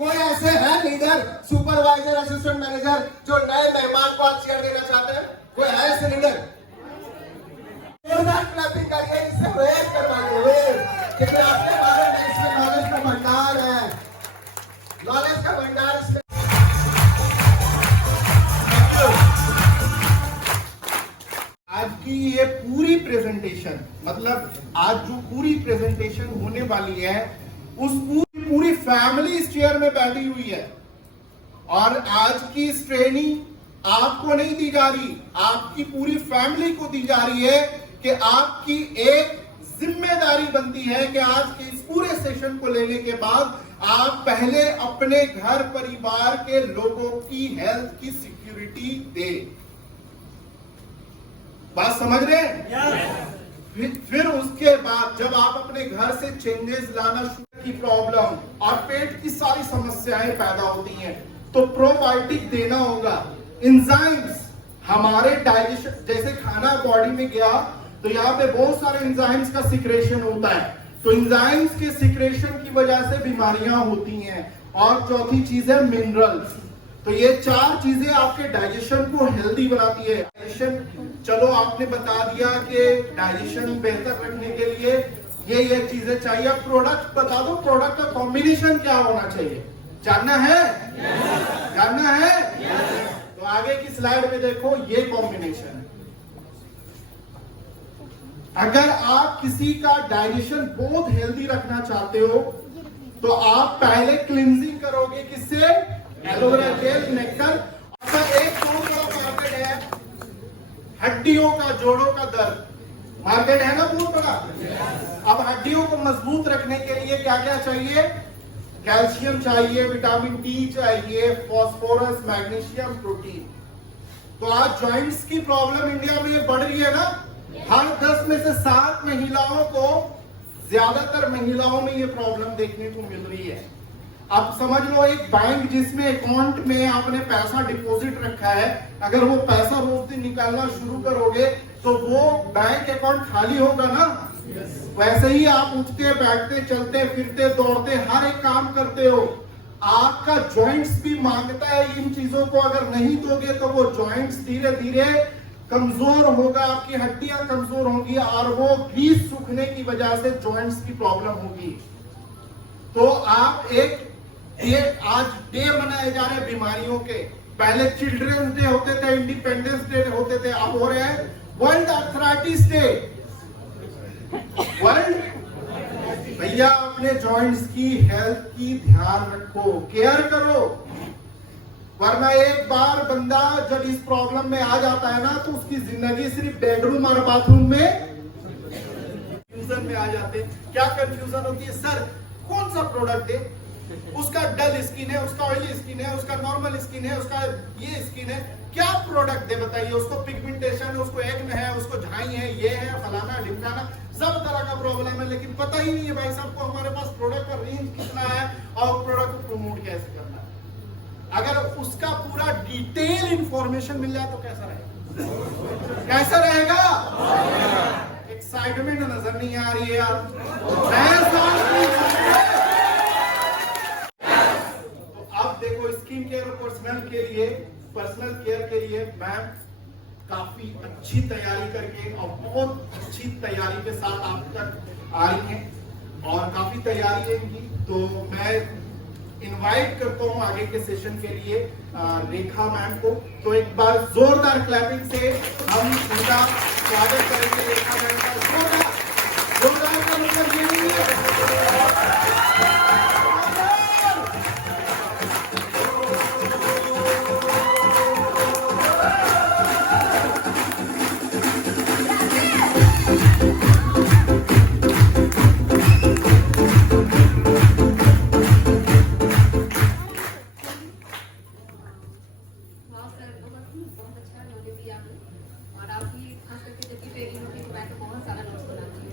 कोई ऐसे है लीडर, सुपरवाइजर, असिस्टेंट मैनेजर जो नए मेहमान को आज चेयर देना चाहते हैं? कोई है ऐसे लीडर? जोरदार क्लैपिंग करिए, इससे वेट करवाइए, क्योंकि आपके बारे में इसमें नॉलेज का भंडार है, नॉलेज का भंडार इसमें। आज की ये पूरी प्रेजेंटेशन, मतलब आज जो पूरी प्रेजेंटेशन होने वाली है, उस पूरी फैमिली इस चेयर में बैठी हुई है। और आज की इस ट्रेनिंग आपको नहीं दी जा रही, आपकी पूरी फैमिली को दी जा रही है कि आपकी एक जिम्मेदारी बनती है कि आज के इस पूरे सेशन को लेने के बाद आप पहले अपने घर परिवार के लोगों की हेल्थ की सिक्योरिटी दे। बात समझ रहे हैं? फिर उसके बाद जब आप अपने घर से चेंजेस लाना, शुगर की प्रॉब्लम और पेट की सारी समस्याएं पैदा होती हैं, तो प्रोबायोटिक देना होगा। एंजाइम्स, हमारे डाइजेशन, जैसे खाना बॉडी में गया तो यहाँ पे बहुत सारे एंजाइम्स का सिक्रेशन होता है, तो एंजाइम्स के सिक्रेशन की वजह से बीमारियां होती हैं। और चौथी चीज है मिनरल्स। तो ये चार चीजें आपके डाइजेशन को हेल्दी बनाती है। डाइजेशन, चलो आपने बता दिया कि डाइजेशन बेहतर रखने के लिए ये चीजें चाहिए। अब प्रोडक्ट बता दो, प्रोडक्ट का कॉम्बिनेशन क्या होना चाहिए, जानना है? जानना है? तो आगे की स्लाइड में देखो, ये कॉम्बिनेशन है। अगर आप किसी का डाइजेशन बहुत हेल्दी रखना चाहते हो तो आप पहले क्लींजिंग करोगे, किससे? Aloe vera gel, nectar. अब एक बहुत बड़ा मार्केट है हड्डियों का, जोड़ों का दर्द मार्केट है ना, बहुत बड़ा। अब हड्डियों को मजबूत रखने के लिए क्या क्या चाहिए? कैल्शियम चाहिए, विटामिन डी चाहिए, फास्फोरस, मैग्नीशियम, प्रोटीन। तो आज जॉइंट्स की प्रॉब्लम इंडिया में बढ़ रही है ना। हर 10 में से 7 महिलाओं को, ज्यादातर महिलाओं में ये प्रॉब्लम देखने को मिल रही है। अब समझ लो, एक बैंक जिसमें अकाउंट में आपने पैसा डिपॉजिट रखा है, अगर वो पैसा रोज दिन निकालना शुरू करोगे तो वो बैंक अकाउंट खाली होगा ना। वैसे ही आप उठते बैठते, चलते फिरते, दौड़ते, हर एक काम करते हो, आपका जॉइंट्स भी मांगता है इन चीजों को। अगर नहीं दोगे तो वो जॉइंट्स धीरे धीरे कमजोर होगा, आपकी हड्डियां कमजोर होंगी और वो ग्रीस सूखने की वजह से जॉइंट्स की प्रॉब्लम होगी। तो आप ये आज डे मनाए जा रहे हैं बीमारियों के। पहले चिल्ड्रंस डे होते थे, इंडिपेंडेंस डे होते थे, अब हो रहे हैं वर्ल्ड आर्थराइटिस डे। वर्ल्ड, भैया अपने जॉइंट्स की हेल्थ की ध्यान रखो, केयर करो, वरना एक बार बंदा जब इस प्रॉब्लम में आ जाता है ना तो उसकी जिंदगी सिर्फ बेडरूम और बाथरूम में कंफ्यूजन में आ जाते। क्या कंफ्यूजन होती है? सर कौन सा प्रोडक्ट दे, उसका डल स्किन है, उसका ऑयली स्किन है, उसका नॉर्मल स्किन है, उसका ये स्किन है, क्या प्रोडक्ट दे बताइए? उसको पिगमेंटेशन है, उसको एक्ने है, उसको झाई है, ये है, फलाना ढिमकाना, सब तरह का प्रॉब्लम है, लेकिन पता ही नहीं है भाई साहब को हमारे पास प्रोडक्ट का रेंज कितना है और प्रोडक्ट को प्रमोट कैसे करना है। अगर उसका पूरा डिटेल इंफॉर्मेशन मिल जाए तो कैसा रहेगा? कैसा रहेगा? एक्साइटमेंट नजर नहीं आ रही है यार। तो अब देखो, स्किन केयर और पर्सनल केयर के लिए मैम काफी अच्छी तैयारी करके और बहुत अच्छी तैयारी के साथ आप तक आ रही हैं और काफी तैयारी है इनकी। तो मैं इनवाइट करता हूं आगे के सेशन के लिए रेखा मैम को। तो एक बार जोरदार क्लैपिंग से हम उनका स्वागत करेंगे। रेखा मैम का जोरदार का मतलब ये नहीं है।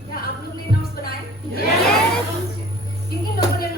क्या आप लोग ने नोट्स बनाए? किन किन लोगों ने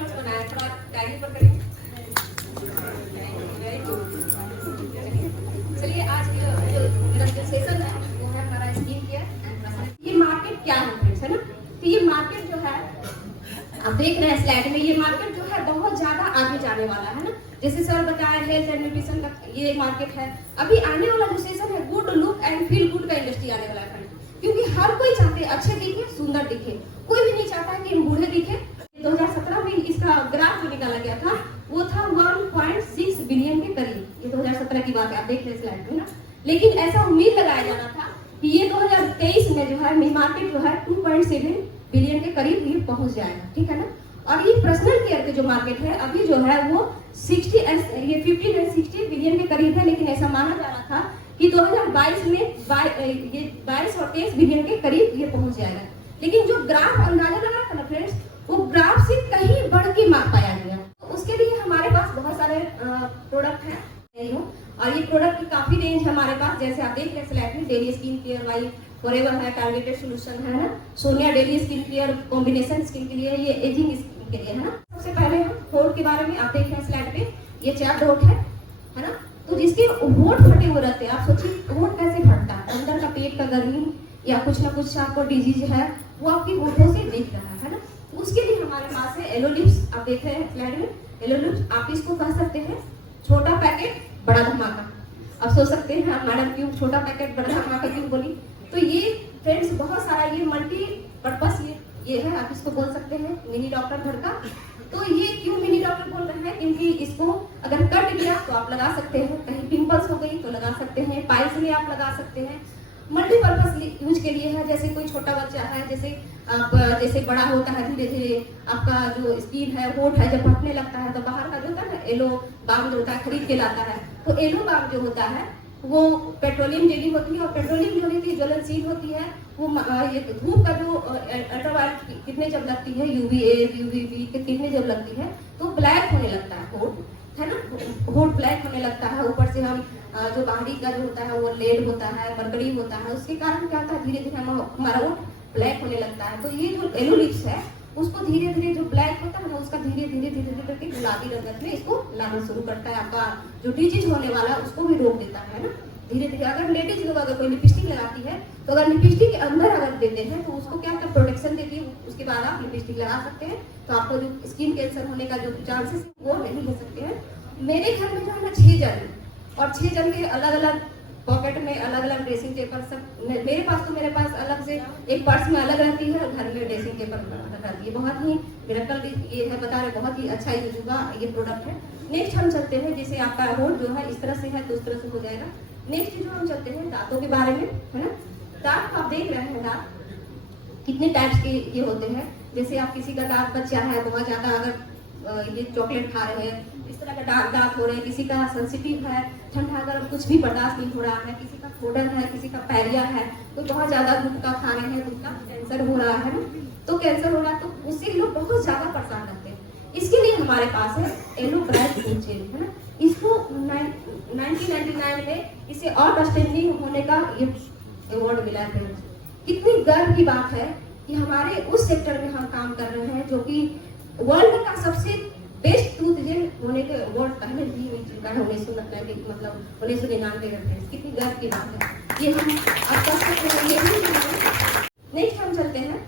बीच आने वाला है ना। जैसे सर बताया हेल्थ एंड न्यूट्रिशन का ये मार्केट है, अभी आने वाला जो सेशन है good look and feel good का इंडस्ट्री आने वाला है, क्योंकि हर कोई चाहते हैं अच्छे दिखे, सुंदर दिखे, कोई भी नहीं चाहता है कि हम बूढ़े दिखे। 2017 में इसका ग्राफ जो निकाला गया था वो था 1.6 बिलियन के करीब, ये 2017 की बात है, आप देख रहे हैं स्लाइड में ना। लेकिन ऐसा उम्मीद लगाया जा रहा था कि ये 2023 में जो है मार्केट जो है 2.7 बिलियन के करीब ये पहुंच जाएगा, ठीक है ना। और ये पर्सनल केयर के जो मार्केट है अभी जो है वो 15 and 60 बिलियन के करीब है, लेकिन ऐसा माना जा रहा था कि 2022 में ये 22 और 23 बिलियन के करीब ये पहुंच जाएगा। लेकिन जो ग्राफ अंदाजा लगा था ना फ्रेंड्स, वो ग्राफ से कहीं बढ़ के माप पाया गया। तो उसके लिए हमारे पास बहुत सारे प्रोडक्ट हैं और ये प्रोडक्ट की काफी रेंज है हमारे पास। जैसे आप देख रहे हैं स्लाइड में, daily skin care Y forever है, टारगेटेड सॉल्यूशन है ना, Sonia daily skin care combination skin के लिए, ये एजिंग स्किन के लिए है ना। सबसे पहले हम होठ के बारे में आप देख रहे हैं स्लाइड पे, ये चैप्ड होठ है ना। तो जिसके होठ फटे हुए रहते हैं, आप सोचिए होठ कैसे फटता है, अंदर का पेट का गर्मी या कुछ ना कुछ आपको डिजीज है वो आपकी होठों से दिख रहा है ना। उसके लिए हमारे पास है एलो लिप्स, आप देख रहे हैं स्लाइड में, एलो लिप्स। आप इसको कह सकते हैं छोटा पैकेट बड़ा धमाका। आप सोच सकते हैं मैडम क्यों छोटा पैकेट बड़ा धमाका क्यों बोली, तो ये फ्रेंड्स बहुत सारा ये मल्टी पर्पस ये है, आप इसको बोल सकते हैं मिनी डॉक्टर घर का। तो ये क्यों मिनी डॉक्टर बोल रहे हैं, क्योंकि इसको अगर कट गया तो आप लगा सकते हैं, कहीं पिंपल्स हो गई तो लगा सकते हैं, पाइल्स में आप लगा सकते हैं, मल्टीपर्पज यूज के लिए है। जैसे कोई छोटा बच्चा है, जैसे बड़ा होता है धीरे धीरे आपका जो स्किन है होठ है जब फटने लगता है तो बाहर का जो होता है ना एलो बाम जो होता है खरीद के लाता है, तो एलो बाम जो होता है वो पेट्रोलियम जेली होती है और पेट्रोलियम जो होती है ज्वलनशील होती है। वो ये धूप का जो अल्ट्रावायलेट कितने जब लगती है, यूवीए यूवीबी कितने जब लगती है तो ब्लैक होने लगता है होठ, है ना, होठ ब्लैक होने लगता है। ऊपर से हम जो बाहरी का जो होता है वो लेड होता है, मरकरी होता है, उसके कारण क्या होता है धीरे धीरे हमारा होठ ब्लैक होने लगता है। तो ये जो एलो लिप्स है उसको धीरे धीरे जो ब्लैक होता है ना उसका धीरे धीरे धीरे धीरे करके गुलाबी रंगत में इसको लाना शुरू करता है। आपका जो डिजीज होने वाला है उसको भी रोक देता है ना धीरे धीरे। अगर लेडीज लोग अगर कोई लिपस्टिक लगाती है तो अगर लिपस्टिक के अंदर अगर देते हैं तो उसको क्या क्या प्रोटेक्शन देती है, उसके बाद आप लिपस्टिक लगा सकते हैं, तो आपको जो स्किन कैंसर होने का जो चांसेस वो नहीं हो सकते हैं। मेरे घर में जो है ना 6 जन और 6 जन के अलग अलग पॉकेट में अलग अलग ड्रेसिंग टेबल सब मेरे पास अलग से एक पर्स में अलग रहती है और घर में ड्रेसिंग टेबल अलग रहती है। बहुत ही मिरेकल ये है, बता रहे बहुत ही अच्छा यूज होगा ये प्रोडक्ट है। नेक्स्ट हम चलते हैं, जैसे आपका होठ जो है इस तरह से है तो उस तरह से हो जाएगा। नेक्स्ट जो हम चलते हैं दांतों के बारे में, है ना। दांत आप देख रहे हैं दांत कितने टाइप्स के ये होते हैं। जैसे आप किसी का दांत बच्चा है बहुत ज्यादा, अगर ये चॉकलेट खा रहे हैं इस तरह का दांत हो रहे हैं, किसी का सेंसिटिव है, ठंडा गर्म कुछ भी बर्दाश्त नहीं हो रहा है, किसी का फोडर है, किसी का पैरिया है, तो बहुत ज्यादा गुटखा खा रहे हैं, गुटखा कैंसर हो रहा है ना, तो कैंसर हो रहा है तो उससे लोग बहुत ज्यादा परेशान रहते हैं। इसके लिए हमारे पास है एलो ब्राइट फूड जेल, है ना। इसको 1999 में इसे आउटस्टैंडिंग होने का ये अवार्ड मिला है। कितनी गर्व की बात है कि हमारे उस सेक्टर में हम काम कर रहे हैं जो कि वर्ल्ड का सबसे बेस्ट टूथ जेल होने के अवार्ड पहले भी मिल चुका है 1999 मतलब 1999 में। कितनी गर्व की बात है ये हम आप कर सकते हैं। नेक्स्ट हम चलते हैं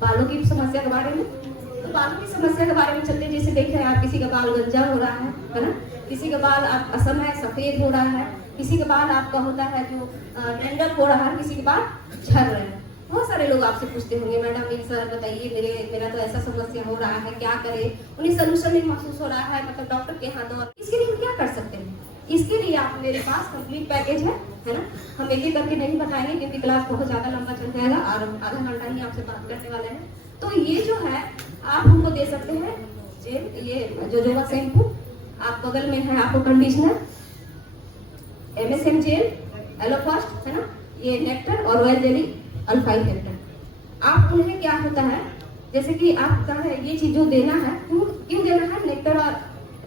बालों की समस्या के बारे में। तो बालों की समस्या के बारे में चलते हैं, जैसे देख रहे हैं आप किसी का बाल गंजा हो रहा है ना, किसी का बाल आप असमय सफेद हो रहा है, किसी का बाल आपका होता है जो डैंड्रफ हो रहा है, किसी के बाल झड़ रहे हैं। बहुत सारे लोग आपसे पूछते होंगे मैडम एक सर बताइए मेरा तो ऐसा समस्या हो रहा है क्या करे, उन्हें सोल्यूशन नहीं महसूस हो रहा है, मतलब डॉक्टर के यहाँ दो। इसके लिए हम क्या कर सकते हैं, इसके लिए आप मेरे पास कंप्लीट पैकेज है ना। हम एक एक करके नहीं बताएंगे क्योंकि क्लास बहुत ज्यादा लंबा चल जाएगा और आधा घंटा ही आपसे बात करने वाले हैं। तो ये जो है आप हमको दे सकते हैं जेल, ये जोजोबा शैम्पू, आप बगल में है आपको conditioner, MSM gel, aloe first, है ना, ये नेक्टर और रॉयल जेली अल्फाइल नेक्टर। आप उन्हें क्या होता है जैसे कि आपका है ये चीज जो देना है, क्यों देना है नेक्टर और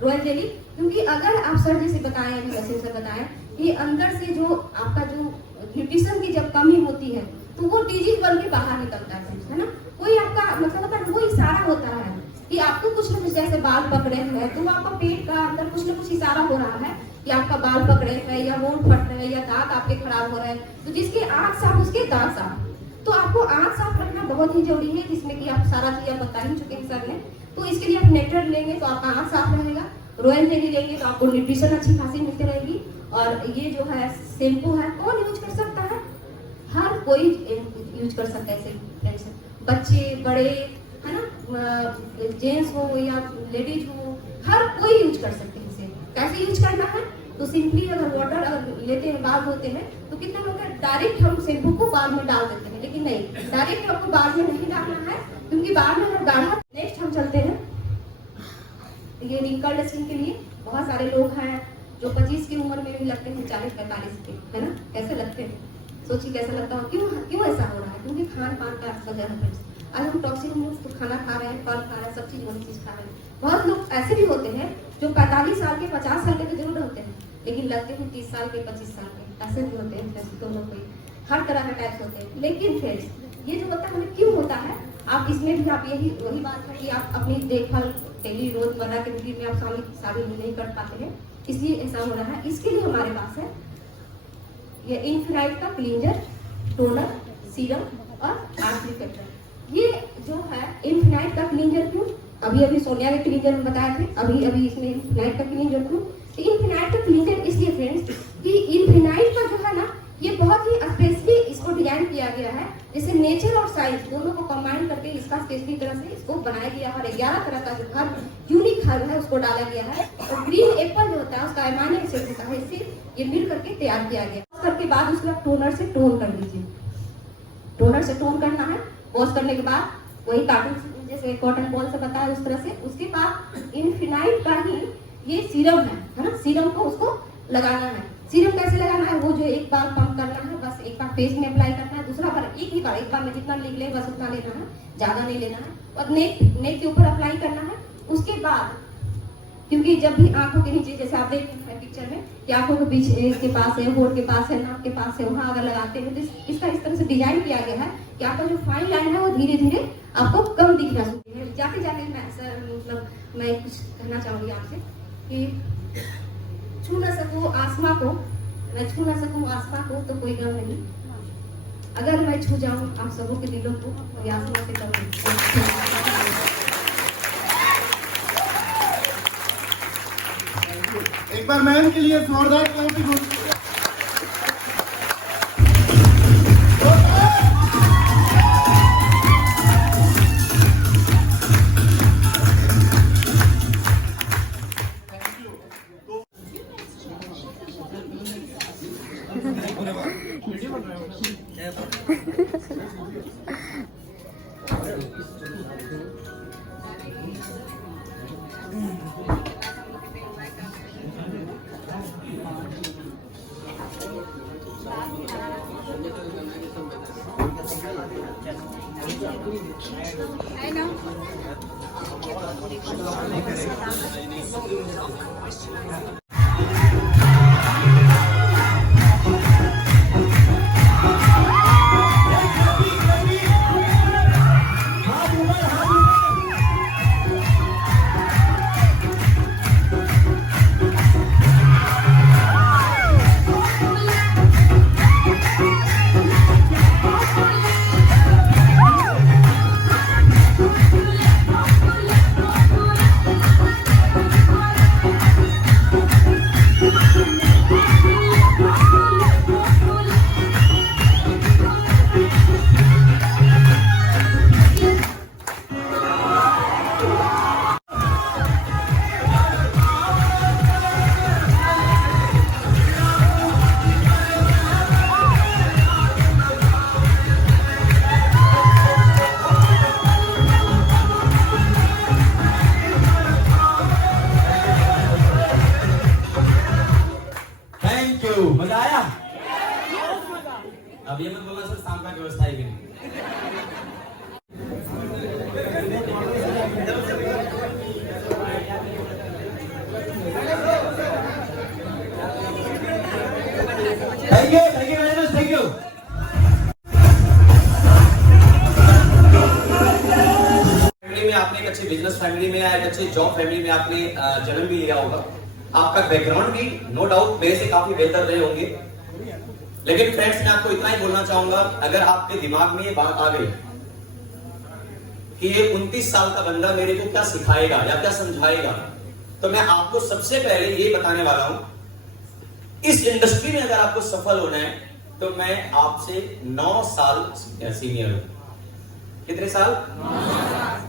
रॉयल जेली, क्योंकि अगर आप सर जैसे बताएं अभी वैसे सर बताएं कि अंदर से जो आपका जो न्यूट्रिशन की जब कमी होती है तो वो डिजीज बन के बाहर निकलता है ना। कोई आपका मतलब होता है वो इशारा होता है कि आपको कुछ न कुछ जैसे बाल पकड़े हैं तो आपका पेट का अंदर कुछ न कुछ इशारा हो रहा है कि आपका बाल पकड़े हैं या होंठ फट रहे हैं या दांत आपके खराब हो रहे हैं। तो जिसके आंख साफ उसके दांत साफ, तो आपको आंख साफ रखना बहुत ही जरूरी है, जिसमें कि आप सारा चीज बता ही चुके हैं सर ने। तो इसके लिए आप नेक्टर लेंगे तो आपका आँख साफ रहेगा, रॉयल जेली लेंगे तो आपको न्यूट्रिशन अच्छी खासी मिलती रहेगी। और ये जो है शैम्पू है, कौन यूज कर सकता है? हर कोई यूज कर सकता है इसे, बच्चे बड़े, है ना, जेंट्स हो या लेडीज हो, हर कोई यूज कर सकते हैं इसे। कैसे यूज करना है? तो सिंपली अगर वाटर अगर लेते हैं, बाल धोते हैं, तो कितने लोग डायरेक्ट हम शैम्पू को बाल में डाल देते हैं, लेकिन नहीं, डायरेक्ट आपको बाल में नहीं डालना है, क्योंकि बाल में अगर गाढ़ा। नेक्स्ट हम चलते हैं, ये रिंकल्ड स्किन के लिए बहुत सारे लोग हैं जो 25 की उम्र में भी लगते हैं 40-45 के, है ना, कैसे लगते हैं? सोचिए कैसा लगता हो, क्यों ऐसा हो रहा है? क्योंकि खान पान का वजह है। आज हम टॉक्सिक मुक्त खाना खा रहे हैं, फल खा रहे हैं, सब चीज वही चीज खा रहे हैं। बहुत लोग ऐसे भी होते हैं जो 45 साल के, 50 साल के तो जरूर होते हैं, लेकिन लगते हैं 30 साल के, 25 साल के, ऐसे भी होते हैं। दोनों कोई हर तरह के टाइप्स होते हैं। लेकिन फ्रेंड्स, ये जो होता है हमें क्यों होता है? आप इसमें भी आप यही वही बात है कि आप अपनी देखभाल डेली रोजमर्रा के रूटीन में आप शामिल नहीं कर पाते हैं, इसलिए ऐसा हो रहा है। इसके लिए हमारे पास है ये इन्फिनाइट का क्लींजर, टोनर, सीरम और आर्टिफिशियल। ये जो है इन्फिनाइट का क्लींजर क्यों? अभी सोनिया के क्लींजर में बताए थे, अभी इसमें इन्फिनाइट का क्लींजर क्यों? इन्फिनाइट का क्लींजर इसलिए फ्रेंड्स कि इन्फिनाइट का जो है ना, ये बहुत ही स्पेशली इसको डिजाइन किया गया है, जैसे नेचर और साइंस दोनों को कंबाइन करके इसका स्पेशली तरह से इसको बनाया गया है। और 11 तरह का जो हर यूनिक हर्ब है उसको डाला गया है। और ग्रीन एप्पल जो होता है उसका अमाइनो एसिड होता है, इससे ये मिल करके तैयार किया गया। वॉश करके बाद उसको आप टोनर से टोन कर लीजिए। टोनर से टोन करना है। वॉश करने के बाद वही कार्टून जैसे कॉटन बॉल से बताया उस तरह से। उसके बाद इन्फिनाइट का ही ये सीरम है ना, सीरम को उसको लगाना है। सीरम कैसे लगाना है? वो जो एक बार पंप करना है, बस एक बार फेस में अप्लाई करना है, दूसरा बार एक बार में जितना लिख ले बस उतना लेना है, ज्यादा नहीं लेना है। और नेक के ऊपर अप्लाई करना है। उसके बाद क्योंकि जब भी आंखों के नीचे, जैसे आप देख रहे हैं पिक्चर में कि आंखों के पीछे के पास है, होठ के पास है, नाक के पास है, वहां अगर लगाते हैं तो इसका इस तरह से डिजाइन किया गया है कि आपका जो फाइन लाइन है वो धीरे धीरे आपको कम दिखना शुरू है। जाके मैं कुछ कहना चाहूंगी आपसे कि छू ना सकूं आसमां को, मैं छू ना सकूं आसमां को तो कोई गम नहीं, अगर मैं छू जाऊं आप सबों के दिलों को तो आसमां से कम नहीं। एक बार मैम के लिए जोरदार क्लैप की गुड। मजा आया? अब ये मत बोलना सर शाम का व्यवस्था है कि नहीं। Thank you very much, thank you. Family में आपने एक अच्छी बिजनेस फैमिली में या एक अच्छी जॉब फैमिली में आपने जन्म भी लिया होगा। आपका बैकग्राउंड भी नो डाउट मेरे से काफी बेहतर रहे होंगे, लेकिन फ्रेंड्स मैं आपको इतना ही बोलना चाहूंगा, अगर आपके दिमाग में ये बात आ गई कि ये 29 साल का बंदा मेरे को क्या सिखाएगा या क्या समझाएगा, तो मैं आपको सबसे पहले ये बताने वाला हूं, इस इंडस्ट्री में अगर आपको सफल होना है तो मैं आपसे 9 साल सीनियर हूं। कितने साल? 9 साल।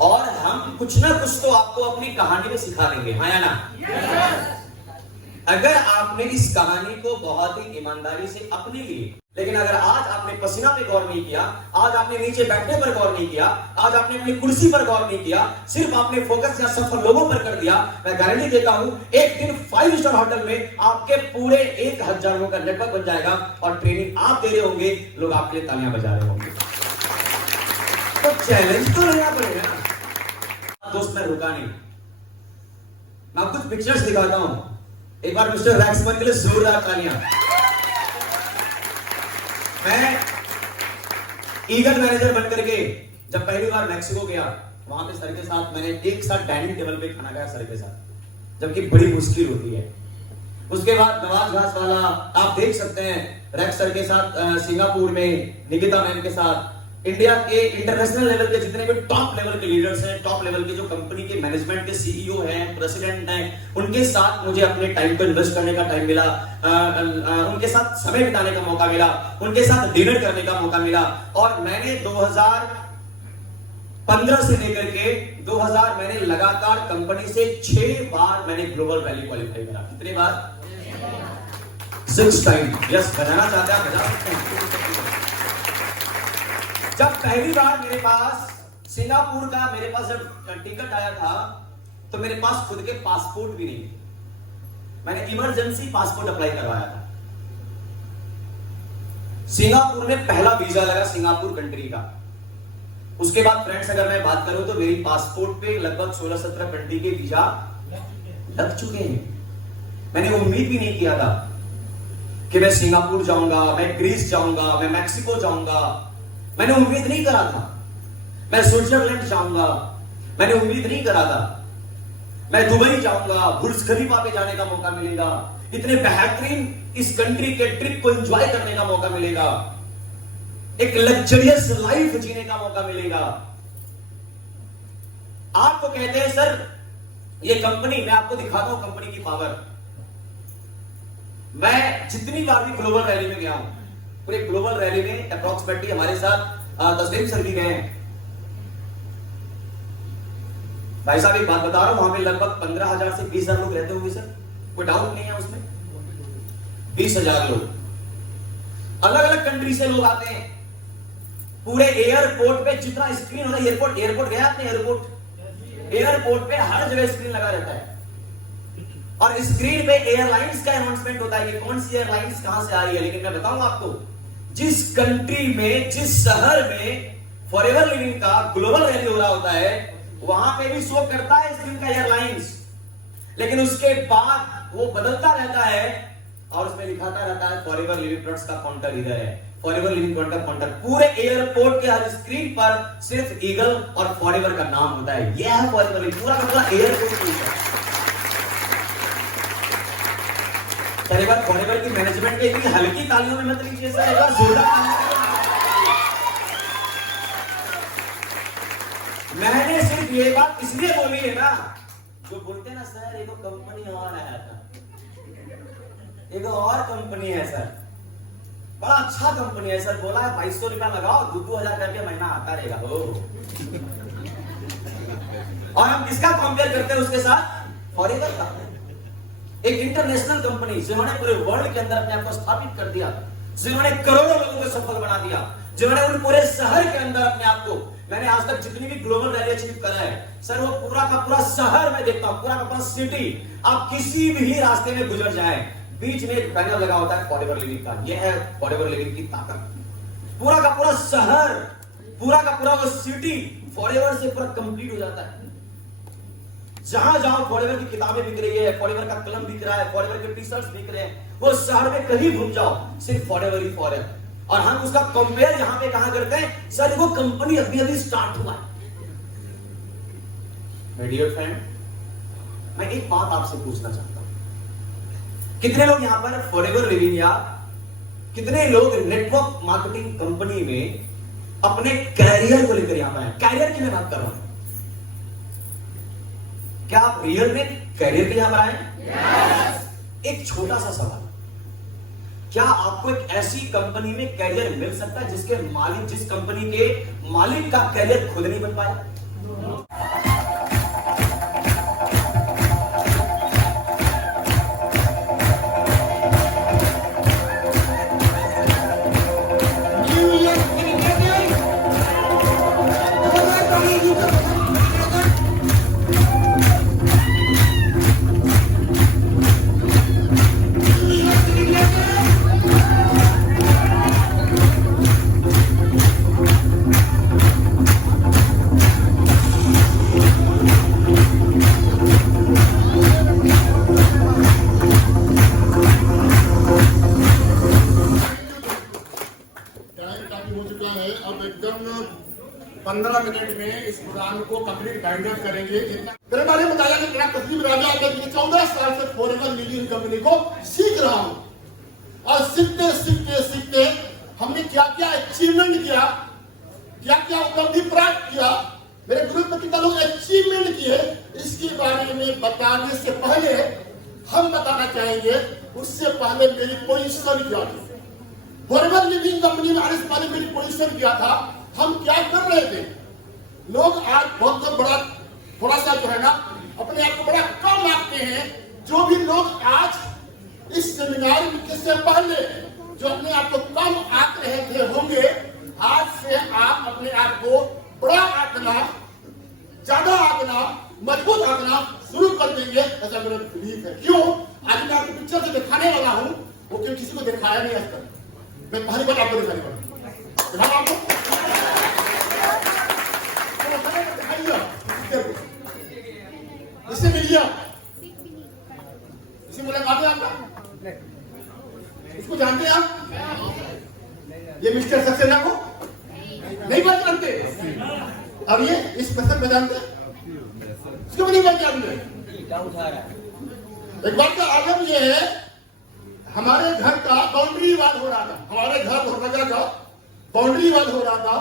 और हम कुछ ना कुछ तो आपको अपनी कहानी में सिखा देंगे, हाँ या ना? yes! अगर आपने इस कहानी को बहुत ही ईमानदारी से अपने लिए, लेकिन अगर आज आपने पसीना पे गौर नहीं किया, आज आपने नीचे बैठने पर गौर नहीं किया, आज आपने अपनी कुर्सी पर गौर नहीं किया, सिर्फ आपने फोकस या सफल लोगों पर कर दिया, मैं गारंटी देता हूं एक दिन 5 स्टार होटल में आपके पूरे 1000 लोगों का नेटवर्क बन जाएगा और ट्रेनिंग आप दे रहे होंगे, लोग आपके लिए तालियां बजा रहे होंगे। तो चैलेंज तो लेना पड़ेगा ना। दोस्त मैं रुका नहीं, मैं कुछ पिक्चर्स दिखाता हूं, एक बार मिस्टर रैक्समैन के लिए जोरदार तालियां। मैं ईगल मैनेजर बनकर के जब पहली बार मैक्सिको गया, वहां पे सर के साथ मैंने एक साथ डाइनिंग टेबल पे खाना खाया सर के साथ, जबकि बड़ी मुश्किल होती है। उसके बाद नवाज घास वाला आप देख सकते हैं, रैक्स सर के साथ सिंगापुर में निकिता मैम के साथ, इंडिया के इंटरनेशनल लेवल के जितने भी टॉप लेवल के लीडर्स हैं, टॉप लेवल के जो कंपनी के मैनेजमेंट के सीईओ हैं, प्रेसिडेंट हैं, उनके साथ मुझे अपने टाइम को इन्वेस्ट करने का टाइम मिला, उनके साथ समय बिताने का मौका मिला, उनके साथ डिनर करने का मौका मिला। और मैंने 2015 से लेकर के 2000 मैंने लगातार कंपनी से 6 बार मैंने ग्लोबल रैली क्वालिफाई करा। कितने बार? 6 टाइम। यस, बनाना चाहते हैं आप बजा सकते हैं। जब पहली बार मेरे पास सिंगापुर का मेरे पास जब टिकट आया था तो मेरे पास खुद के पासपोर्ट भी नहीं, मैंने इमरजेंसी पासपोर्ट अप्लाई करवाया था। सिंगापुर में पहला वीजा लगा सिंगापुर कंट्री का। उसके बाद फ्रेंड्स अगर मैं बात करूं तो मेरी पासपोर्ट पे लगभग 16-17 कंट्री के वीजा लग चुके हैं। मैंने उम्मीद भी नहीं किया था कि मैं सिंगापुर जाऊंगा, मैं ग्रीस जाऊंगा, मैं मैक्सिको जाऊंगा, मैंने उम्मीद नहीं करा था। मैं स्विट्जरलैंड जाऊंगा, मैंने उम्मीद नहीं करा था। मैं दुबई जाऊंगा, बुर्ज खलीफा पे जाने का मौका मिलेगा, इतने बेहतरीन इस कंट्री के ट्रिप को एंजॉय करने का मौका मिलेगा, एक लग्जरियस लाइफ जीने का मौका मिलेगा। आपको कहते हैं सर ये कंपनी, मैं आपको दिखाता हूं कंपनी की पावर। मैं जितनी बार भी ग्लोबल रैली में गया हूं, पूरे ग्लोबल रैली में अप्रोक्सीमेटली हमारे साथ तस्लीम सर भी गए हैं। भाई साहब एक बात बता रहा हूं, वहां पे लगभग 15,000 से 20,000 लोग रहते होंगे सर, कोई डाउट नहीं है उसमें। 20,000 लोग, अलग अलग कंट्री से लोग आते हैं। पूरे एयरपोर्ट पे जितना स्क्रीन होता है, एयरपोर्ट गया आपने? एयरपोर्ट पे हर जगह स्क्रीन लगा रहता है और स्क्रीन पे एयरलाइंस का अनाउंसमेंट होता है कि कौन सी एयरलाइंस कहां से आ रही है। लेकिन मैं बताऊं आपको, जिस कंट्री में, जिस शहर में फॉरएवर लिविंग का ग्लोबल रैली हो रहा होता है, वहां पे भी शो करता है स्क्रीन का एयरलाइंस, लेकिन उसके बाद वो बदलता रहता है और उसमें लिखाता रहता है फॉरएवर लिविंग प्रोडक्ट्स का काउंटर इधर है, फॉरएवर लिविंग प्रोडक्ट का काउंटर। पूरे एयरपोर्ट के हर स्क्रीन पर सिर्फ ईगल और फॉरएवर का नाम होता है। यह है फॉरएवर लिविंग, पूरा का पूरा एयरपोर्ट। फॉरएवर की मैनेजमेंट के इतनी हल्की तालियों में मत लीजिए सर, एक बार जोरदार। मैंने सिर्फ ये बात इसलिए बोली है ना, जो बोलते हैं ना सर एक कंपनी और आया था, एक और कंपनी है सर, बड़ा अच्छा कंपनी है सर, बोला है 2200 रुपया लगाओ, 2-2 हजार करके महीना आता रहेगा हो। और हम किसका कंपेयर करते हैं उसके साथ? फॉरएवर का। एक इंटरनेशनल कंपनी जिन्होंने पूरे वर्ल्ड के अंदर अपने आप को स्थापित कर दिया, जिन्होंने करोड़ों लोगों को सफल बना दिया, जिन्होंने उन पूरे शहर के अंदर अपने आप को, मैंने आज तक जितनी भी ग्लोबल रैली अचीव करा है सर, वो पूरा का पूरा शहर में देखता हूं, पूरा का पूरा सिटी, आप किसी भी रास्ते में गुजर जाए, बीच में एक बैनर लगा होता है फॉरएवर लिविंग का। यह है फॉरएवर लिविंग की ताकत। पूरा का पूरा शहर, पूरा का पूरा वो सिटी फॉरएवर से पूरा कंप्लीट हो जाता है। जहां जाओ फॉरएवर की किताबें बिक रही है, फॉरएवर का कलम बिक रहा है, फॉरएवर के टी-शर्ट्स बिक रहे हैं, वो शहर में कहीं घूम जाओ सिर्फ फॉरएवर ही फॉरएवर। और हम उसका कंपेयर यहां पे कहां करते हैं? सर वो कंपनी अभी अभी स्टार्ट हुआ है। माय डियर फ्रेंड, मैं एक बात आपसे पूछना चाहता हूं, कितने लोग यहां पर फॉरएवर लिविंग या कितने लोग नेटवर्क मार्केटिंग कंपनी में अपने कैरियर को लेकर यहां पर आए। कैरियर की मैं बात कर रहा हूं। क्या आप रियल में कैरियर के लिए यहां पर आए? एक छोटा सा सवाल, क्या आपको एक ऐसी कंपनी में कैरियर मिल सकता है जिसके मालिक, जिस कंपनी के मालिक का कैरियर खुद नहीं बन पाया? हो चुका है। अब एकदम 15 मिनट में इस प्रोग्राम को कंप्लीट वाइंड अप करेंगे। मेरे बारे में बताया कि मेरा तस्लीम राजा, मैं 14 साल से फॉरेवर लिविंग कंपनी को सीख रहा हूं और सीखते सीखते सीखते हमने क्या क्या अचीवमेंट किया, क्या क्या उपलब्धि प्राप्त किया, मेरे ग्रुप में कितना लोग अचीवमेंट किए, इसके बारे में बताने से पहले हम बताना चाहेंगे, उससे पहले मेरी पोजीशन क्या थी। फॉरेवर लिविंग कंपनी में आने से पहले मेरी पोजीशन क्या था, हम क्या कर रहे थे। लोग आज बहुत बड़ा थोड़ा सा जो है ना अपने आप को बड़ा कम आंकते हैं। जो भी लोग आज इस सेमिनार से पहले जो अपने आप को कम आंक रहे थे होंगे, आज से आप अपने आप को बड़ा आंकना, ज्यादा आंकना, मजबूत आंकना शुरू कर देंगे, ऐसा मेरा बिलीफ है। क्यों? आज मैं आपको पिक्चर से दिखाने वाला हूं, वो क्यों किसी को दिखाया नहीं आज तक। मैं पहली बार आपको दिखाने वाला इससे मिलिए, इसे मुलाकात है आपका, इसको जानते हैं आप? ये मिस्टर सक्सेना को नहीं बात जानते, अब ये इस पर्सन को जानते, इसको भी नहीं बात जानते। एक बात का आगम ये है, हमारे घर का बाउंड्री वाल हो रहा था, हमारे घर लोहरदगा का बाउंड्री वाल हो रहा था,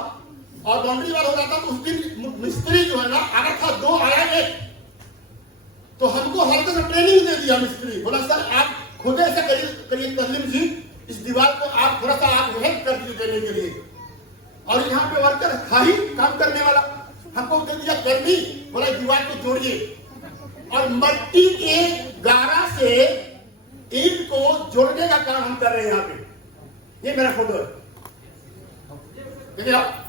और बाउंड्री वाल हो रहा था तो उस दिन मिस्त्री जो है ना आना था, 2 आया 1, तो हमको हल्के से ट्रेनिंग दे दिया मिस्त्री, बोला सर आप खुद ऐसा करिए तस्लीम जी, इस दीवार को आप थोड़ा सा आप हेल्प कर दीजिए देने के लिए। और यहाँ पे वर्कर था ही काम करने वाला, हमको दे दिया कर्मी, बोला दीवार को जोड़िए, और मट्टी के गारा से ईंट को जोड़ने का काम हम कर रहे हैं यहाँ पे। ये मेरा फोटो है, देखिए आप।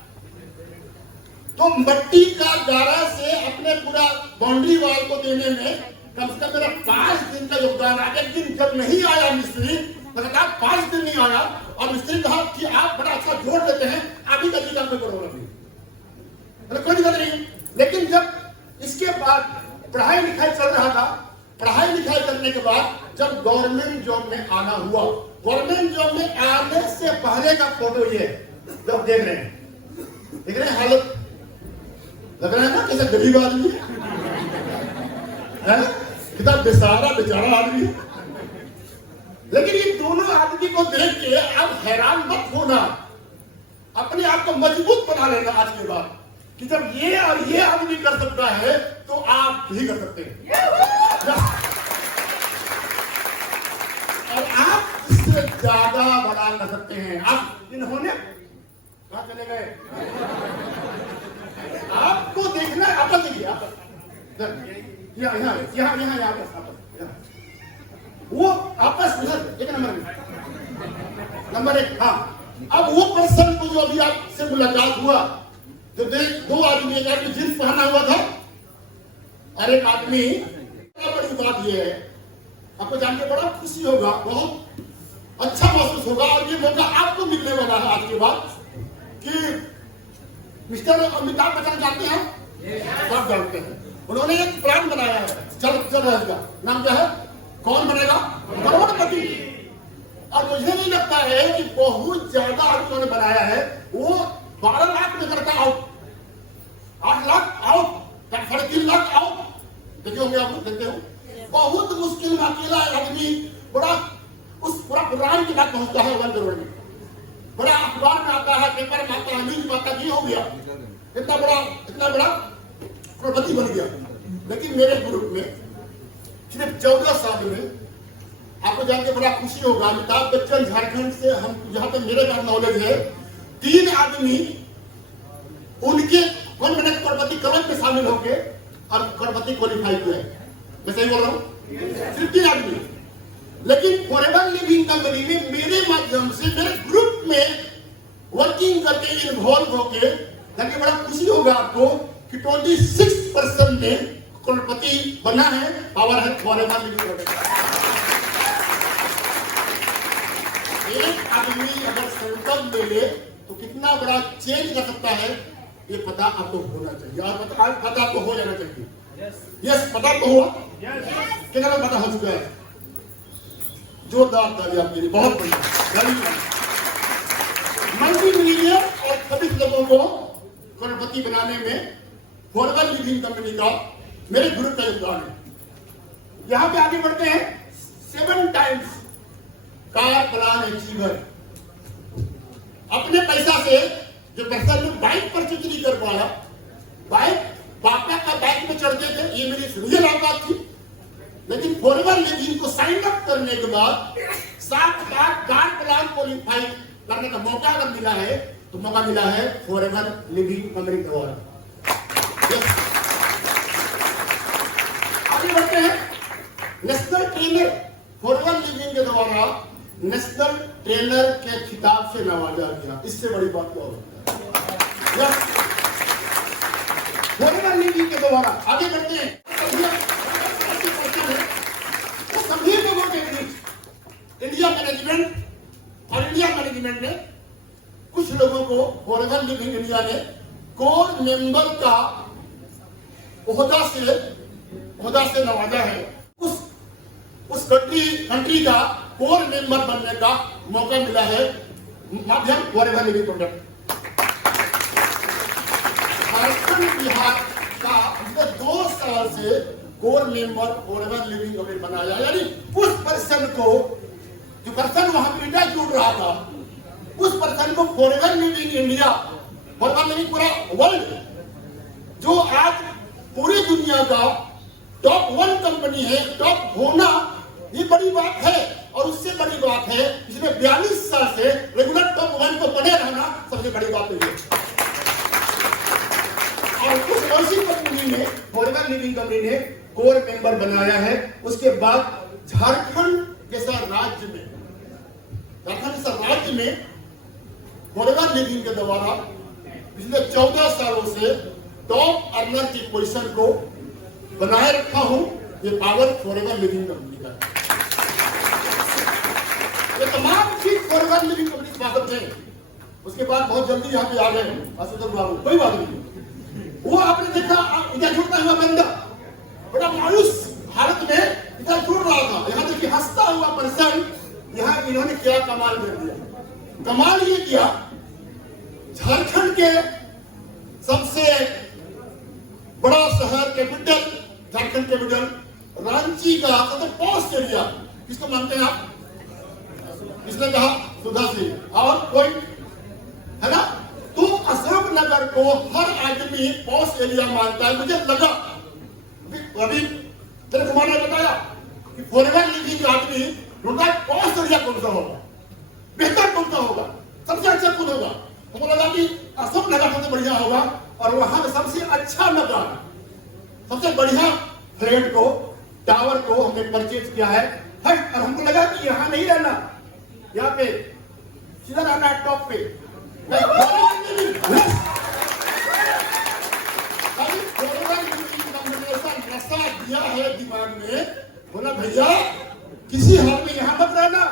तो मट्टी का गारा से अपने पूरा बाउंड्री वॉल को देने में कम से कम मेरा 5 दिन का योगदान आ। एक दिन जब नहीं आया मिस्त्री, लगातार 5 दिन नहीं आया, और मिस्त्री कहा कि आप बड़ा अच्छा जोड़ देते हैं, आप ही जल्दी काम में करो, मतलब कोई दिक्कत नहीं। लेकिन जब इसके बाद पढ़ाई लिखाई चल रहा था, पढ़ाई लिखाई करने के बाद जब गवर्नमेंट जॉब में आना हुआ, गवर्नमेंट जॉब में आने से पहले का फोटो ये जब देख रहे हैं हालत, लग रहा है ना कैसे गरीब आदमी है, कितना बेचारा आदमी है। लेकिन ये दोनों आदमी को देख के आप हैरान मत होना, अपने आप को मजबूत बना लेना आज के बाद, कि जब ये और ये आदमी कर सकता है तो आप भी कर सकते हैं, और आप इससे ज्यादा बड़ा कर सकते हैं। आप इन्होंने कहां चले गए, आपको देखना, आपस देखिए, वो आपस एक नंबर 1। हाँ, अब वो पर्सन को जो अभी आपसे मुलाकात हुआ, जो 2 आदमी, एक आदमी जींस पहना हुआ था और एक आदमी, बड़ी बात ये है, आपको जान के बड़ा खुशी होगा, बहुत अच्छा महसूस होगा, और ये मौका आपको मिलने वाला है आज के बाद, कि मिस्टर अमिताभ बच्चन जानते हैं, सब जानते हैं, उन्होंने एक प्लान बनाया है, चल रहेगा, नाम क्या है, कौन बनेगा करोड़पति। और मुझे नहीं लगता है कि बहुत ज्यादा उन्होंने बनाया है, वो 12 लाख में करता out, 8 lakh out, 3.5 lakh out, देखे होंगे आप, देखते हो, बहुत मुश्किल में अकेला आदमी बड़ा उस पूरा प्रोग्राम के बाद पहुंचता है 1 करोड़ में। बड़ा अखबार में आता है, पेपर में आता है, न्यूज में आता है, ये हो गया, इतना बड़ा करोड़पति बन गया। लेकिन मेरे ग्रुप में सिर्फ 14 साल में, आपको जान के बड़ा खुशी होगा, अमिताभ बच्चन झारखंड से, हम जहां तक मेरे पास नॉलेज है, 3 आदमी उनके कौन बने करोड़पति क्लब में शामिल होके और करोड़पति क्वालिफाई हुए। मैं सही बोल रहा हूँ? सिर्फ 3 आदमी। लेकिन फॉरएवर लिविंग कंपनी में मेरे माध्यम से, मेरे ग्रुप में वर्किंग करके, इन्वॉल्व होके, ताकि बड़ा खुशी होगा आपको कि 26% में करोड़पति बना है, पावर है फॉरएवर लिविंग कंपनी। एक आदमी अगर संकल्प ले ले तो कितना बड़ा चेंज कर सकता है, ये पता आपको होना चाहिए। और पता आपको हो जाना चाहिए। यस, पता तो हुआ? कितना पता हो चुका है? जोरदार ताली आपके लिए, बहुत बढ़िया। मल्टी मिलियनियर और 26 लोगों को करोड़पति बनाने में फॉरएवर लिविंग कंपनी का, मेरे ग्रुप का योगदान है। यहां पे आगे बढ़ते हैं। 7 टाइम्स कार प्लान अचीवर। अपने पैसा से जो पर्सन लोग बाइक परचेज नहीं कर पाया, बाइक पापा का बाइक में चढ़ते थे, ये मेरी रियल औकात थी। लेकिन फॉरएवर लिविंग को साइन अप करने के बाद 7 बार कार प्लान क्वालिफाई करने का मौका अगर मिला है, तो मौका मिला है फॉरएवर लिविंग कंपनी द्वारा। आगे बढ़ते हैं। नेशनल ट्रेनर, फॉरएवर लिविंग के द्वारा नेशनल ट्रेनर के खिताब से नवाजा गया। इससे बड़ी बात क्या होगी? फॉरएवर लिविंग के द्वारा। आगे बढ़ते हैं। तो सभी लोगों के बीच इंडिया मैनेजमेंट ने कुछ लोगों को फॉरएवर लिविंग इंडिया ने कोर मेंबर का ओहदा से नवाजा है। उस कंट्री का कोर मेंबर बनने का मौका मिला है माध्यम forever living product. Jharkhand Bihar का 2 साल से core member forever living company बनाया, यानी उस पर्सन को, जो पर्सन वहां बेटा जुड़ रहा था, उस पर्सन को forever living India, forever living पूरा वर्ल्ड, जो आज पूरी दुनिया का टॉप 1 कंपनी है, टॉप होना ये बड़ी बात है। और उससे बड़ी बात है, इसमें 42 साल से रेगुलर टॉप 1 को बने रहना सबसे बड़ी बात है। और उस ऐसी कंपनी ने, फॉरएवर लिविंग कंपनी ने कोर मेंबर बनाया है। उसके बाद झारखंड जैसा राज्य में फॉरएवर लिविंग के द्वारा पिछले 14 सालों से टॉप अर्नर की पोजीशन को बनाए रखा हूं। ये पावर फॉरएवर लिविंग कंपनी का है। ये तमाम चीज फॉरएवर लिविंग कंपनी की बात है। उसके बाद बहुत जल्दी यहाँ पे आ गए आशुतोष बाबू, कोई बात नहीं। वो आपने देखा इधर जुड़ता हुआ बंदा, बड़ा मायूस हालत में इधर जुड़ रहा था। यहाँ देखिए हंसता हुआ पर्सन, यहाँ इन्होंने क्या कमाल कर दिया। कमाल ये किया, झारखंड के सबसे बड़ा शहर कैपिटल, झारखंड कैपिटल रांची का सबसे पॉश एरिया, किसको मानते हैं आप? किसने कहा? सुधा सिंह। और कोई है ना? तो अशोक नगर को हर आदमी पॉश एरिया मानता है। मुझे लगा अभी तेरे कुमार ने बताया कि फॉरएवर लिविंग आदमी ढूंढा पॉश एरिया कौन सा होगा, बेहतर कौन सा होगा, सबसे अच्छा कौन होगा। तो मुझे लगा कि अशोक नगर सबसे बढ़िया होगा। और वहां पे सबसे अच्छा मकान, सबसे बढ़िया फ्लैट को, टावर को हमने परचेज किया है। और हमको लगा कि यहाँ नहीं रहना, यहाँ पे सीधा रहना है टॉप पे। नशा दिया है दिमाग में, बोला भैया किसी हाल में यहाँ मत रहना,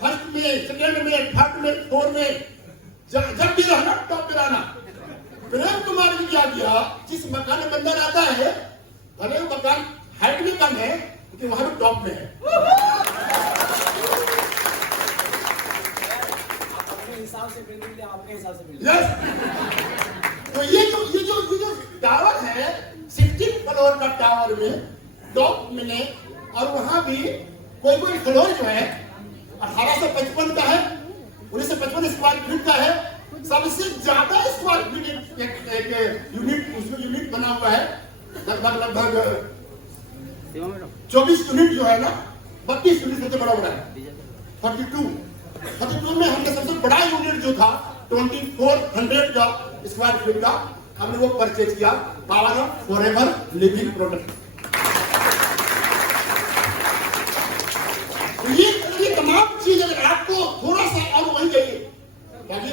फर्स्ट में, सेकेंड में, थर्ड में, फोर्थ में, जब भी रहना टॉप पे रहना। प्रेम कुमार ने क्या किया, जिस मकान में बंदा रहता है, भले वो मकान हाइट में कम है लेकिन वहां भी टॉप में है। आपके हिसाब से यस। तो ये जो टावर है 16 फ्लोर का टावर में टॉप में, और वहां भी कोई फ्लोर जो है 1855 का है, 1955 स्क्वायर फीट का है। सबसे ज्यादा स्क्वायर फीट एक यूनिट उसमें यूनिट बना हुआ है, लगभग 24 यूनिट जो है ना, 32 यूनिट सबसे बड़ा है 42 में हमने सबसे बड़ा यूनिट जो था 2400 का स्क्वायर फीट का हमने वो परचेज किया, power of forever living product. ये तमाम चीज अगर आपको थोड़ा सा और वही चाहिए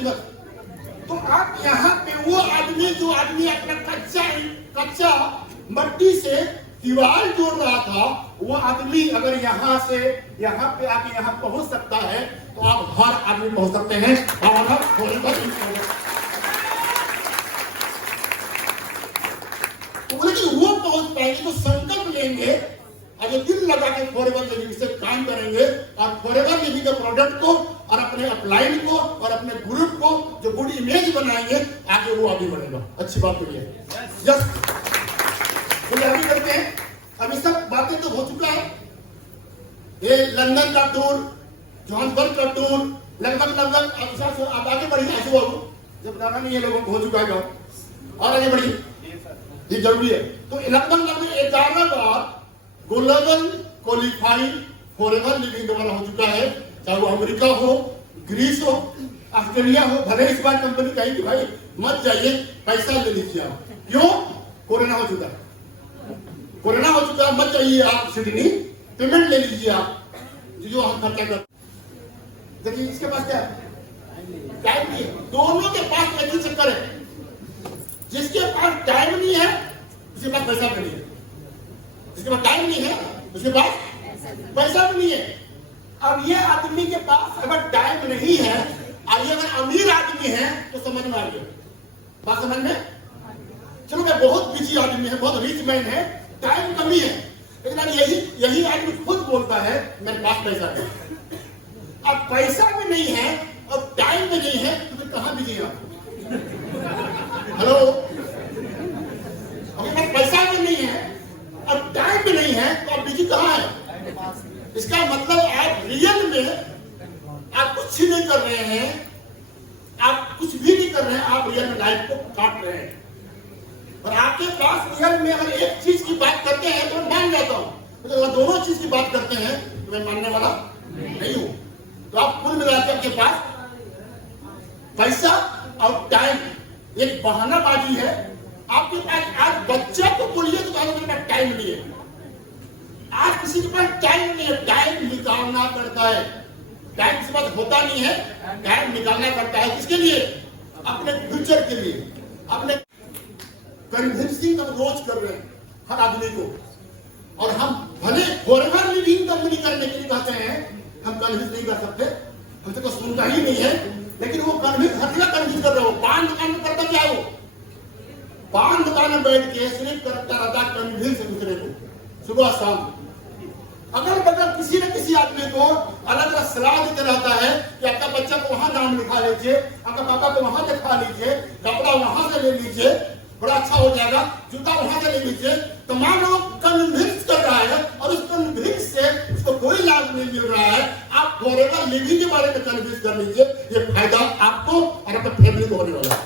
मत, तो आप यहाँ पे वो आदमी जो आदमी अपना कच्चा मट्टी से दीवार जोड़ रहा था, वो आदमी अगर यहाँ से यहाँ पे आके यहाँ पहुंच सकता है, तो आप हर आदमी पहुंच सकते हैं। लेकिन वो पहुंच पाएंगे तो संकल्प लेंगे और दिल लगा के फॉरएवर लिविंग से काम करेंगे और फॉरएवर लिविंग के प्रोडक्ट को और अपने अपलाइन को और अपने ग्रुप को जो गुड इमेज बनाएंगे, आगे वो आगे बढ़ेगा। अच्छी बात तो ये है। यस, तो आगे करते हैं। अभी सब बातें तो हो चुका है, ये लंदन का टूर, जोहान्सबर्ग का टूर, लगभग आप आगे बढ़िए। ऐसे बाबू जब बताना नहीं है लोगों को, हो चुका है काम, और आगे बढ़िए, ये जरूरी है। तो लगभग 11 बार ग्लोबल क्वालिफाइड फॉरएवर लिविंग द्वारा हो चुका है, चाहे वो अमेरिका हो, ग्रीस हो, ऑस्ट्रेलिया हो। भले इस बार कंपनी कही कि भाई मत जाइए, पैसा ले लीजिए आप। क्यों? कोरोना हो चुका है, कोरोना हो चुका है, मत जाइए आप सिडनी, पेमेंट ले लीजिए आप जो हम खर्चा कर। देखिए इसके पास क्या है, टाइम नहीं है। दोनों के पास एक ही चक्कर है, जिसके पास टाइम नहीं है उसके पास पैसा भी नहीं है, जिसके पास टाइम नहीं है उसके पास पैसा भी नहीं है। अब ये आदमी के पास अगर टाइम नहीं है और ये अगर अमीर आदमी है तो समझ में आ गया बात, समझ में। चलो मैं बहुत बिजी आदमी है, बहुत रिच मैन है, टाइम कमी है, लेकिन यही आदमी खुद बोलता है मेरे पास पैसा है। अब पैसा भी नहीं है और टाइम भी नहीं है, तो फिर कहां बिजी आप? हेलो, अगर पैसा भी नहीं है और टाइम भी नहीं है तो आप बिजी कहां है? इसका मतलब आप रियल में आप कुछ नहीं कर रहे हैं, आप कुछ भी नहीं कर रहे हैं, आप रियल में लाइफ को काट रहे हैं। और आपके पास रियल में अगर एक चीज की बात करते हैं तो मैं मान जाता हूं, तो अगर दोनों चीज की बात करते हैं तो मैं मानने वाला नहीं हूं। तो आप कुल मिला के आपके पास पैसा और टाइम एक बहानाबाजी है। आपके पास आज बच्चा को बोलिए तो मेरे पास टाइम नहीं है, आज किसी के पास टाइम नहीं है, टाइम निकालना पड़ता है। टाइम से बात होता नहीं है, टाइम निकालना पड़ता है। किसके लिए? अपने फ्यूचर के लिए, अपने कन्विंसिंग अप्रोच कर रहे हैं हर आदमी को। और हम भले फॉरएवर लिविंग कंपनी करने के लिए कहते हैं, हम कन्विंस नहीं कर सकते, हमसे तो सुनता ही नहीं है, लेकिन वो कन्विंस हर जगह कन्विंस कर रहे हो। पान दुकान में करता क्या है वो? पान दुकान में बैठ के सिर्फ करता रहता कन्विंस दूसरे को सुबह शाम। अगल बगल किसी न किसी आदमी को अलग अलग सलाह देते रहता है कि आपका बच्चा को वहां नाम लिखा लीजिए, आपका पापा को वहां लिखा लीजिए, कपड़ा वहां से ले लीजिए, बड़ा अच्छा हो जाएगा, जूता वहां से ले लीजिए। तमाम लोग कन्विंस कर रहा है और उस कन्विंस से उसको कोई लाभ नहीं मिल रहा है। आप फॉरएवर लिविंग के बारे में कन्विंस कर लीजिए, ये फायदा आपको और अपने फैमिली को होने वाला है।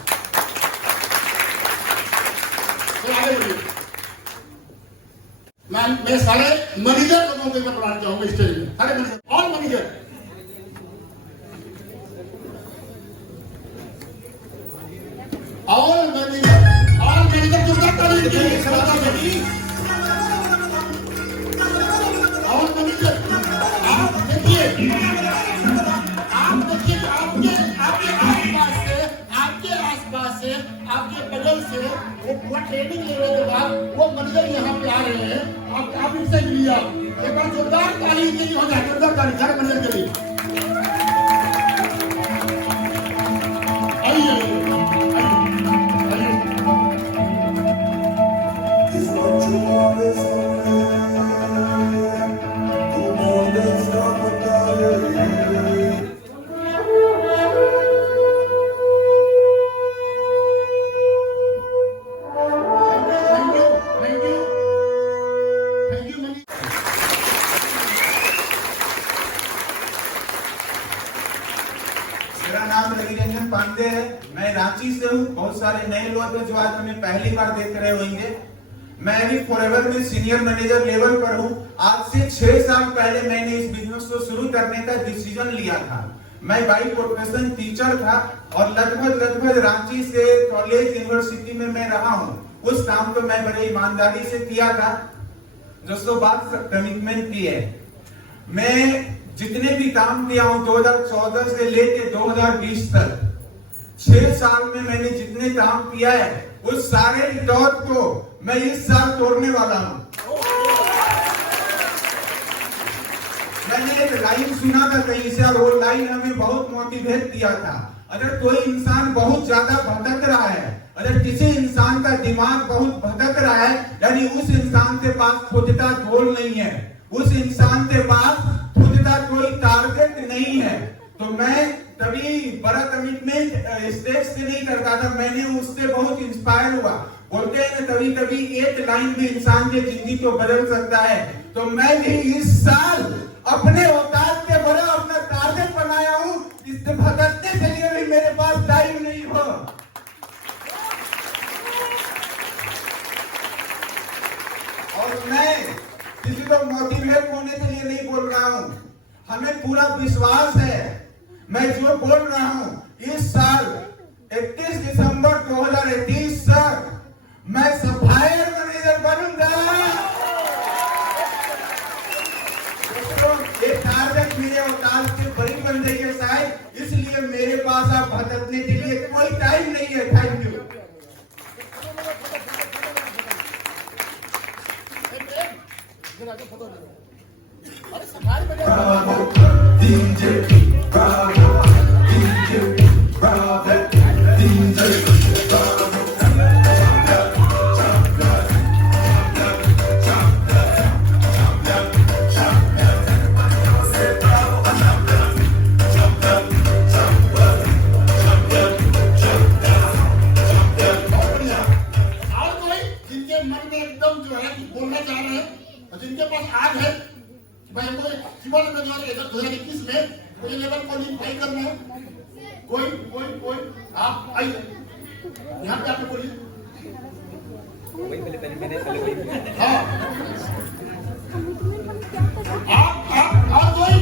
आगे बढ़िए। मैं सारे मैनेजर लोगों को पढ़ाना चाहूंगा स्टेज में, सारे manager, all manager, all manager जो बात कर रही है, ऑल मैनेजर, आप देखिए कि आपके आसपास से आपके बगल से वो पूरा ट्रेनिंग लेने के बाद वो मैनेजर यहाँ पे आ रहे हैं। आप इनसे मिलिए, एक बार जोरदार ताली के लिए हो जाए, जोरदार ताली सारे मैनेजर के लिए। आइए आनंद पांडे है, मैं रांची से हूँ। बहुत सारे नए लोग हैं जो आज हमें पहली बार देख रहे होंगे। मैं अभी फॉरएवर में सीनियर मैनेजर लेवल पर हूँ। आज से 6 साल पहले मैंने इस बिजनेस को शुरू करने का डिसीजन लिया था। मैं बाई प्रोफेशन टीचर था और लगभग रांची से कॉलेज यूनिवर्सिटी में मैं रहा हूँ। उस काम को मैं बड़े ईमानदारी से किया था, जो बात कमिटमेंट की है। मैं जितने भी काम किया हूँ 2014 से लेके 2020 तक 6 साल में मैंने जितने काम किया है उस सारे रिकॉर्ड को मैं इस साल तोड़ने वाला हूँ। मैंने एक लाइन सुना था कहीं से और वो लाइन हमें बहुत मोटिवेट किया था। अगर कोई इंसान बहुत ज्यादा भटक रहा है, अगर किसी इंसान का दिमाग बहुत भटक रहा है, यानी उस इंसान के पास खुद का गोल नहीं है, उस इंसान के पास खुद का कोई टारगेट नहीं है। तो मैं कभी बड़ा कमिटमेंट स्टेज से नहीं करता था, मैंने उससे बहुत इंस्पायर हुआ। बोलते हैं कभी कभी एक लाइन भी इंसान की जिंदगी को बदल सकता है। तो मैं भी इस साल अपने औकात के बड़ा अपना टारगेट बनाया हूँ। इससे भटकने के लिए भी मेरे पास टाइम नहीं हो। और मैं किसी को मोटिवेट होने के लिए नहीं बोल रहा हूँ, हमें पूरा विश्वास है। मैं जो बोल रहा हूँ इस साल 31 दिसंबर 2021 तक मैं सफायर मैनेजर बनूंगा। ये टारगेट मेरे औकात से बड़ी बन रही है शायद, इसलिए मेरे पास आप भटकने के लिए कोई टाइम नहीं है। Thank you. अरे सफाई में जिनके पास आग है कि भाई हमको जीवन में 2021 में मुझे लेवल क्वालिफाई करना है, कोई आप आइए यहाँ पे आपको बोलिए। हाँ आप कोई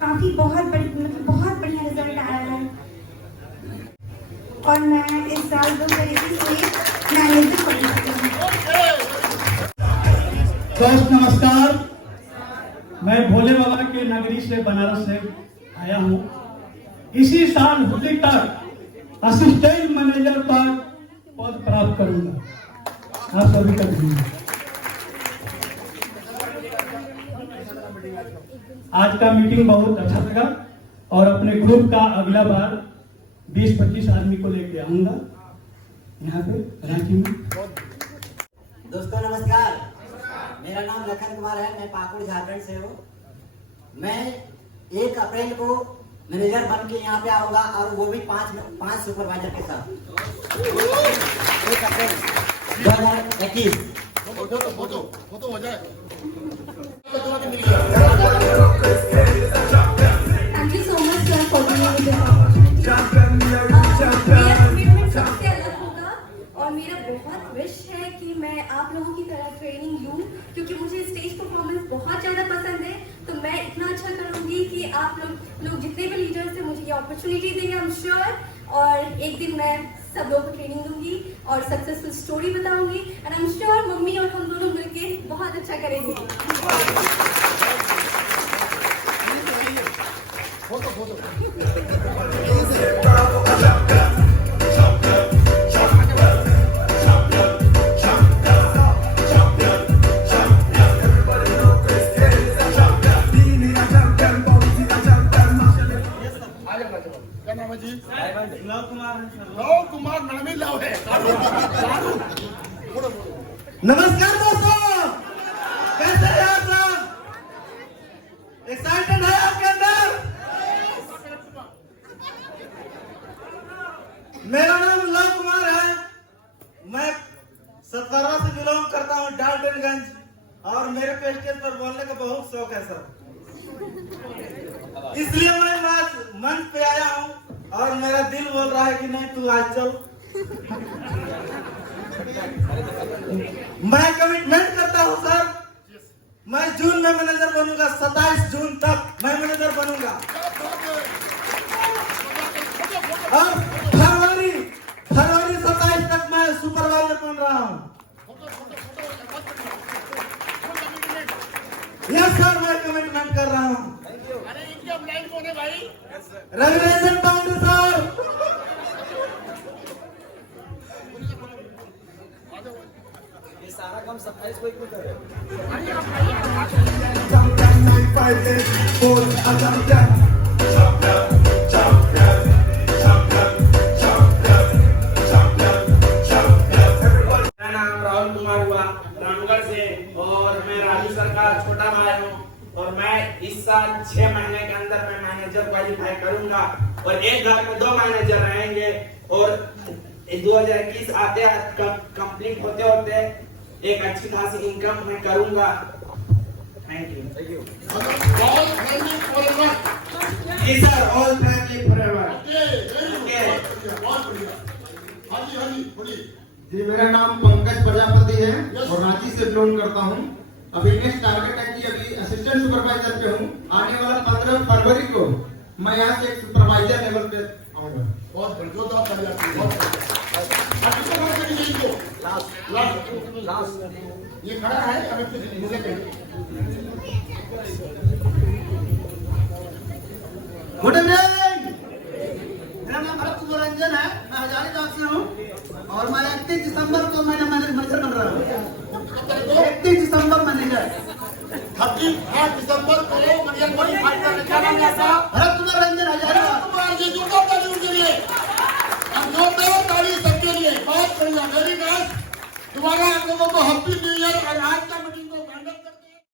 काफी बहुत बढ़िया रिजल्ट आया है और मैं इस साल 2021 में मैनेजर बन चुकी हूँ। दोस्त नमस्कार, मैं भोले बाबा के नगरी से बनारस से आया हूँ। इसी साल होली तक असिस्टेंट मैनेजर पर पद प्राप्त करूंगा। आप सभी का धन्यवाद। आज का मीटिंग बहुत अच्छा लगा और अपने ग्रुप का अगला बार 20-25 आदमी को लेके आऊंगा यहाँ पे रांची में। दोस्तों नमस्कार, मेरा नाम लखन कुमार है, मैं पाकुड़ झारखंड से हूँ। मैं 1 अप्रैल को मैनेजर बन के यहाँ पे आऊंगा और वो भी 5 सुपरवाइजर के साथ। 1 अप्रैल 2021। फोटो हो जाए। Thank you so much sir for giving me this opportunity. मेरा कमिटमेंट सबसे अलग होगा और मेरा बहुत विश है कि मैं आप लोगों की तरह ट्रेनिंग लूँ, क्योंकि मुझे स्टेज परफॉर्मेंस बहुत ज़्यादा पसंद है। तो मैं इतना अच्छा करूँगी कि आप लोग जितने भी लीडर्स हैं मुझे ये अपॉर्चुनिटी देंगे, आई एम श्योर। और एक दिन मैं सब लोगों को ट्रेनिंग दूंगी और सक्सेसफुल स्टोरी बताऊंगी and I am sure mummy और हम दोनों मिलके बहुत अच्छा करेंगे। क्या नाम है जी? लव कुमार नामी लव है। बोलो, बोलो। नमस्कार दोस्तों, कैसे हैं आप सब? एक्साइटेड है आपके अंदर? मेरा नाम लव कुमार है। मैं सतरवा से बिलोंग करता हूँ, डाल्टनगंज, और मेरे को स्टेज पर बोलने का बहुत शौक है सर। इसलिए मैं आज मंच पे आया हूँ और मेरा दिल बोल रहा है कि नहीं तू आज चल। मैं कमिटमेंट करता हूँ सर, मैं जून में मैनेजर बनूंगा, 27 जून तक मैं मैनेजर बनूंगा, और फरवरी 27 तक मैं सुपरवाइजर बन रहा हूँ। यस सर, मैं कमिटमेंट कर रहा हूँ। अरे इनके अपलाइन कौन है भाई? रविरंजन पांडे सर। ये सारा काम 27 को क्यों कर रहे हो? मेरा नाम राहुल कुमार हुआ, रामगढ़ से, और मैं राजू सर का छोटा भाई हूँ। और मैं इस साल 6 महीने के अंदर मैं मैनेजर क्वालिफाई करूंगा, और एक घर में 2 मैनेजर रहेंगे, और 2021 आते कंप्लीट होते होते एक अच्छी खासी इनकम मैं करूंगा। Thank you. बहुत फैमिली फॉरएवर। जी सर, ऑल फैमिली फॉरएवर। बहुत बढ़िया। हाँ जी, बोलिए। जी, मेरा नाम पंकज प्रजापति है और रांची से बिलोंग करता हूँ। अभी नेक्स्ट टारगेट है कि अभी असिस्टेंट सुपरवाइजर पे हूँ। आने वाला 15 फरवरी को मैं यहाँ से एक सुपरवाइजर लेवल पे आऊंगा। बहुत बढ़िया। ये खड़ा है, अभी मुझे कहिए। गुड इवनिंग, मेरा नाम भरत रंजन है, मैं हजारीबाग से हूँ, और मैं 31 दिसंबर को मैनेजर बन रहा हूँ। 31 दिसंबर मैनेजर। 31 दिसंबर को मैनेजर क्वालिफाई करने का नाम था भरत रंजन हजारीबाग। कुमार जी, जोरदार ताली उनके लिए, जोरदार ताली सबके लिए। बहुत बढ़िया, वेरी नाइस। तुम्हारा आप लोगों को हैप्पी न्यू ईयर। और आज का